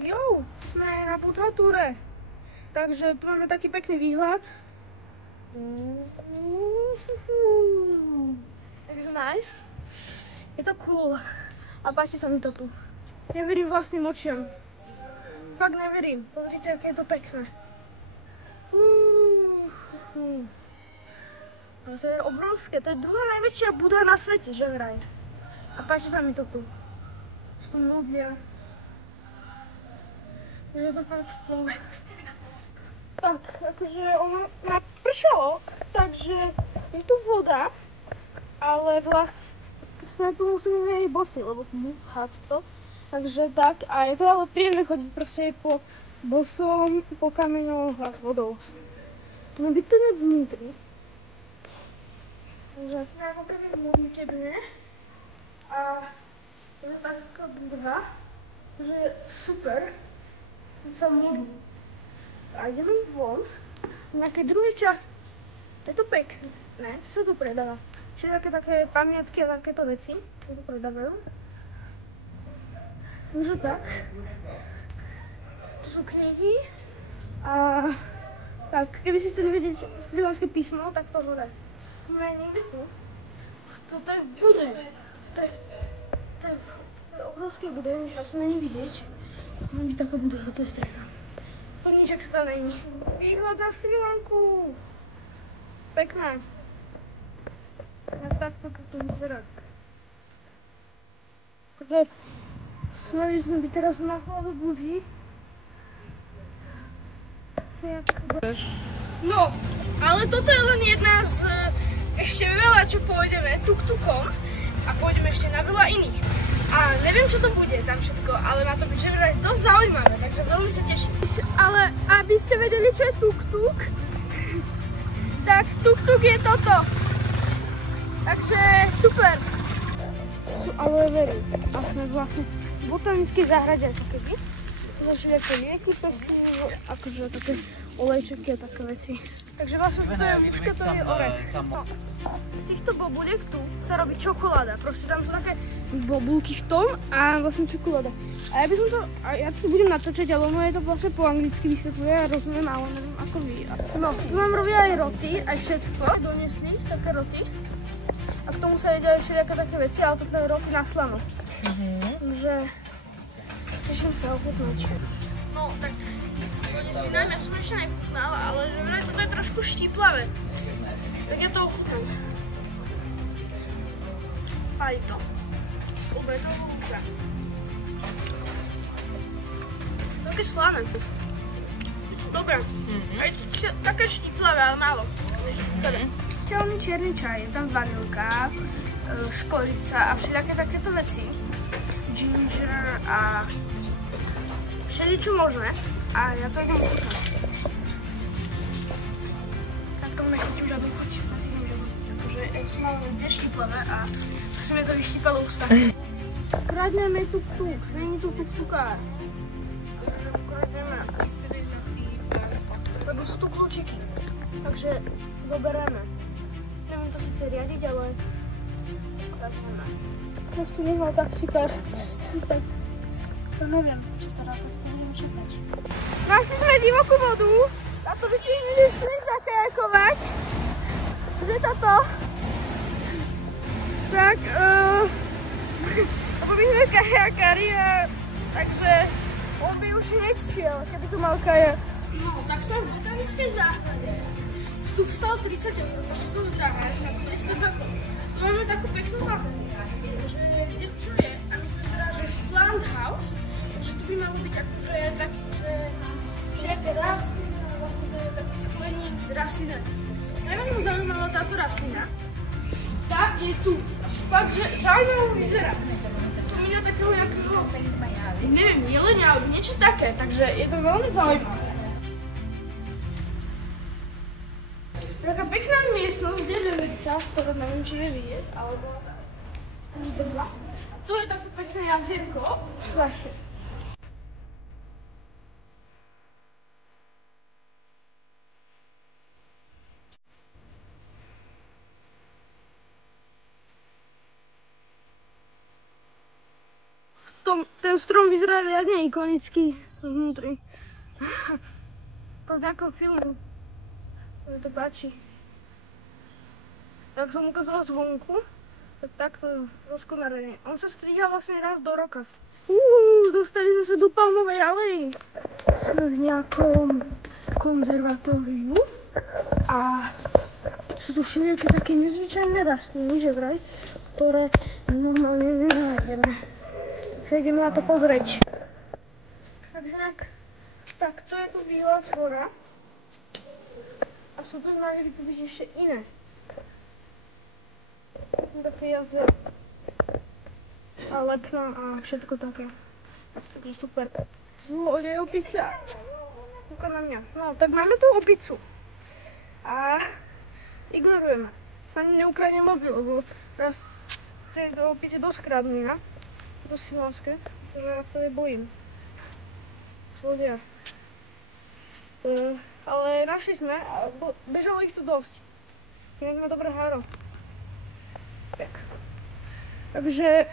Jo, sme na Budhatúre. Takže tu máme taký pekný výhľad. Takže nice. Je to cool. A páči sa mi to tu. Neverím vlastným očiam. Fakt neverím. Pozrite, aké je to pekné. To je obrovské. To je druhá najväčšia Buddha na svete, že vraj. A páči sa mi to tu. Sú ľudia. Je to fakt cool. Tak, akože ono pršalo, takže je tu voda, ale vlastne tu musíme byť bosy, lebo búcha to. Takže tak, a je to ale príjemné chodiť proste po bosom, po kameňoch a s vodou. Tu by to nevnútri. Takže sme ako keby vnútebne. A je to taká Budha, že je super. Tu sa modlí. A ideme von, na nejakej druhej časti. Je to pekné, čo sa tu predáva. Všetky také pamiatky a takéto veci sa tu predávajú. Takže tak. Tu sú knihy. A tak, keby si chceli vedieť srilanské písmo, tak to hore. Sme niekde tu. Toto je bude. To je obrovské bude, ja sa není vidieť. To má byť taká bude, to je strana. To nič extra není. Výhľad na Sri Lanku. Pekné. Ja takto to vyzerá. Takže smeli sme byť teraz na hľadu Budhy. No, ale toto je len jedna z ešte veľa, čo pôjdeme tuk-tukom a pôjdeme ešte na veľa iných. A neviem, čo to bude tam všetko, ale má to byť že vraj dosť zaujímavé, takže veľmi sa teším. Ale aby ste vedeli, čo je tuk-tuk, tak tuk-tuk je toto. Takže super. Ale verím. A sme vlastne v botanickej záhrade ako keby. Zašli ako lieky pestujú, akože také olejčeky a také veci. Takže vlastne to je muškatový orech. No. Z týchto bobuliek tu sa robí čokoláda. Proste tam sú také bobulky v tom a vlastne čokoláda. A ja by som to, ja to budem natáčať, ale ono je to vlastne po anglicky vysvetľuje, ja rozumiem, ale neviem ako vy. No, tu nám robia aj roty, aj všetko. Donesli také roty. A k tomu sa jedia aj všelijaké také veci, ale to je roty na slano. Takže teším sa ochutnať. No, tak donesli nám, ja som ešte nechutnala, ale že vraj toto je trošku štíplavé. Tak ja to ochutnám. Aj to. Dobre, to lúča. Také slané. Dobre. Aj to také štíplavé, ale málo. Celný čierny čaj, je tam vanilka, škorica a všelijaké takéto veci. Ginger a všeličo možné. A ja to idem ochutnať. Tak tomu nechutím žiadnu chuť. Asi neviem žiadnu. Akože ja som mal kde štíplavé a asi mi to vyštípalo ústa. Kradneme tuk-tuk, není tu tuk-tukár. Takže kradneme. Lebo sú tu kľúčiky. Takže zobereme. Neviem to síce riadiť, ale kradneme. Teraz tu nehal taxikár. Tak to neviem, čo teda to neviem čítať. Našli sme divokú vodu, a to by si nešli zakajakovať. Že toto. Tak, lebo my sme kajakári, takže on by už nešiel, keby tu mal kajak. No, tak som v botanickej záhrade. Vstup stal 30 €, takže to zdráháš na to prísť celkom. Tu máme takú peknú bazénu, že kde čo je, a my sme teda, že plant house, takže tu by malo byť akože taký, že všelijaké rastliny, vlastne to je taký skleník s rastlinami. Najmä mu zaujímala táto rastlina. Tá je tu. Takže zaujímavo vyzerá. To mi dá takého nejakého, neviem, jelenia alebo niečo také, takže je to veľmi zaujímavé. Taká pekná miestnosť, kde je vevica, ktorá neviem, či je vidieť, alebo videla. Tu je také pekné jazierko, vlastne. To je ten strom vyzerá riadne ikonický vnútri. Po nejakom filmu. Mne to páči. Tak som ukázala zvonku, tak takto rozkonarenie. On sa striha vlastne raz do roka. Dostali sme sa do Palmovej alei. Sme v nejakom konzervatóriu a sú tu všelijaké také nezvyčajné rastliny, že vraj, ktoré normálne nenájdeme. Tak ideme na to pozrieť. Takže tak to je tu biela flora. A sú tu mali byť ešte iné. Také jazero. A lepná a všetko také. Takže super. Zlodej opica. Kúka na mňa. No, tak máme tu opicu. A ignorujeme. Ani neukradne mobil, lebo raz sa do opice dosť kradnú, ja? Dosť silánske. Takže ja sa nebojím. Zlodeja. Ale našli sme a bežalo ich tu dosť. Inak má dobré háro. Tak. Takže